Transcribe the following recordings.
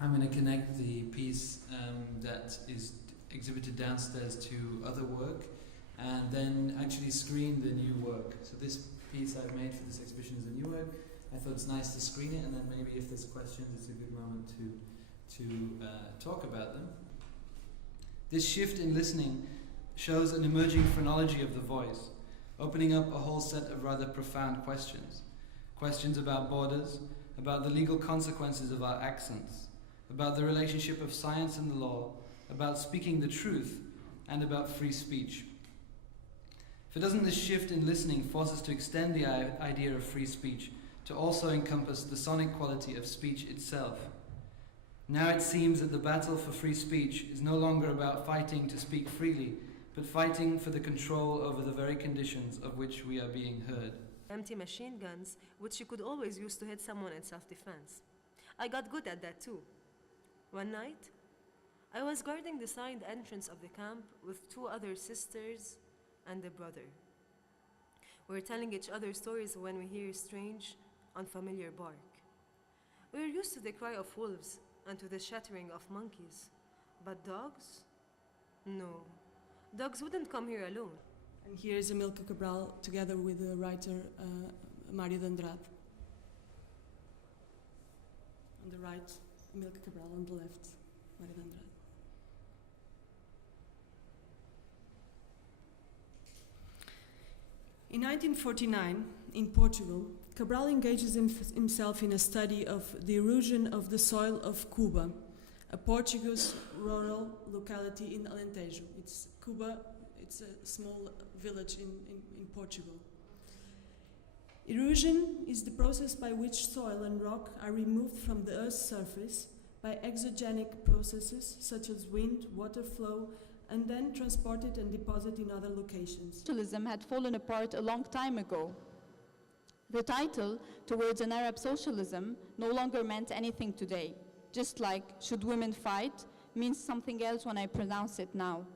I'm going to connect the piece that is exhibited downstairs to other work and then actually screen the new work. So this piece I've made for this exhibition is a new work. I thought it's nice to screen it, and then maybe if there's questions it's a good moment to talk about them. This shift in listening shows an emerging phrenology of the voice, opening up a whole set of rather profound questions. Questions about borders, about the legal consequences of our accents, about the relationship of science and the law, about speaking the truth, and about free speech. For doesn't this shift in listening force us to extend the idea of free speech to also encompass the sonic quality of speech itself? Now it seems that the battle for free speech is no longer about fighting to speak freely, but fighting for the control over the very conditions of which we are being heard. Empty machine guns, which you could always use to hit someone in self-defense. I got good at that too. One night, I was guarding the side entrance of the camp with two other sisters and a brother. We were telling each other stories when we hear strange, unfamiliar bark. We were used to the cry of wolves and to the shattering of monkeys. But dogs? No. Dogs wouldn't come here alone. And here is Amilcar Cabral together with the writer Mário de Andrade. On the right, Amilcar Cabral, on the left, Mário de Andrade. In 1949, in Portugal, Cabral engages himself in a study of the erosion of the soil of Cuba, a Portuguese rural locality in Alentejo. It's Cuba, it's a small village in Portugal. Erosion is the process by which soil and rock are removed from the Earth's surface by exogenic processes such as wind, water flow, and then transported and deposited in other locations. Socialism had fallen apart a long time ago. The title, Towards an Arab Socialism, no longer meant anything today, just like Should Women Fight means something else when I pronounce it now.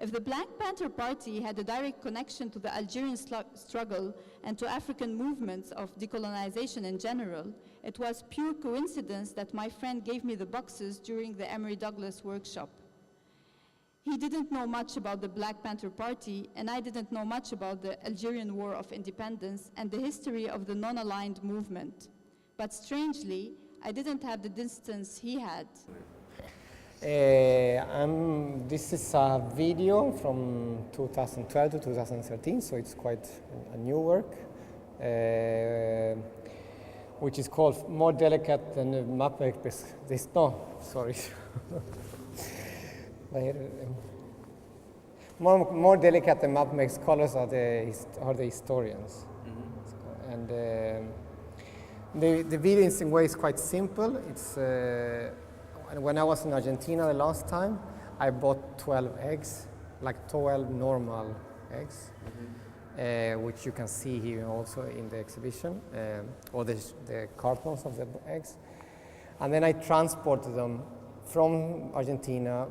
If the Black Panther Party had a direct connection to the Algerian struggle and to African movements of decolonization in general, it was pure coincidence that my friend gave me the boxes during the Emory Douglas workshop. He didn't know much about the Black Panther Party, and I didn't know much about the Algerian War of Independence and the history of the non-aligned movement. But strangely, I didn't have the distance he had. This is a video from 2012 to 2013, so it's quite a new work, which is called More Delicate Than the Map Makes. More delicate than map makes colors are the historians. Mm-hmm. And the video in some way is quite simple. It's when I was in Argentina the last time, I bought 12 eggs, like 12 normal eggs, mm-hmm. Which you can see here also in the exhibition, or the cartons of the eggs. And then I transported them from Argentina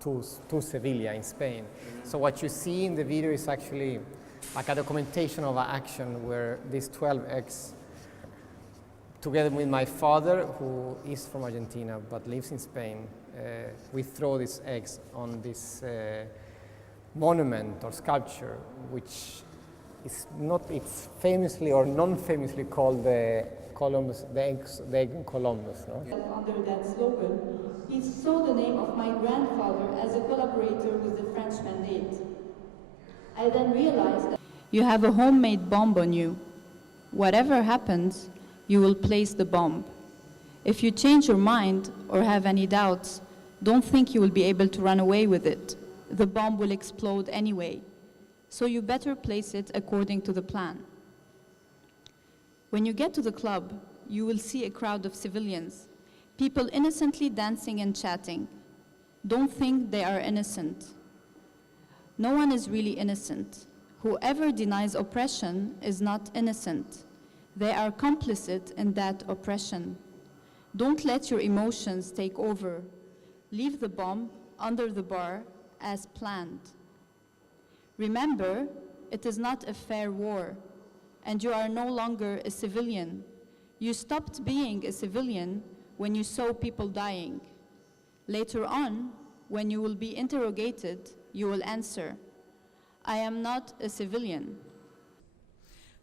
to Sevilla in Spain. So what you see in the video is actually like a documentation of an action where these 12 eggs, together with my father, who is from Argentina but lives in Spain, we throw these eggs on this monument or sculpture, which is not, it's famously or non-famously called the Columbus, the egg in Columbus, no? Under that slogan, he saw the name of my grandfather as a collaborator with the French mandate. I then realized that you have a homemade bomb on you. Whatever happens, you will place the bomb. If you change your mind or have any doubts, don't think you will be able to run away with it. The bomb will explode anyway, so you better place it according to the plan. When you get to the club, you will see a crowd of civilians, people innocently dancing and chatting. Don't think they are innocent. No one is really innocent. Whoever denies oppression is not innocent. They are complicit in that oppression. Don't let your emotions take over. Leave the bomb under the bar as planned. Remember, it is not a fair war, and you are no longer a civilian. You stopped being a civilian when you saw people dying. Later on, when you will be interrogated, you will answer, I am not a civilian.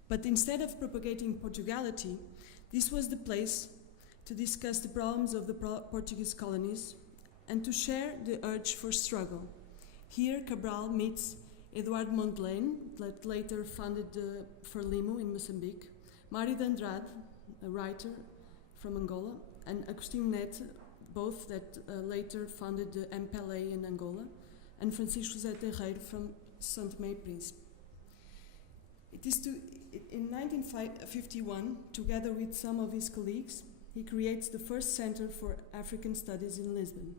But instead of propagating Portugality, this was the place to discuss the problems of the Portuguese colonies and to share the urge for struggle. Here, Cabral meets Eduardo Mondlane, that later founded the Frelimo in Mozambique, Mário de Andrade, a writer from Angola, and Agostinho Neto, both that later founded the MPLA in Angola, and Francisco José Terreiro from São Tomé e Príncipe. In 1951, together with some of his colleagues, he creates the first Center for African Studies in Lisbon.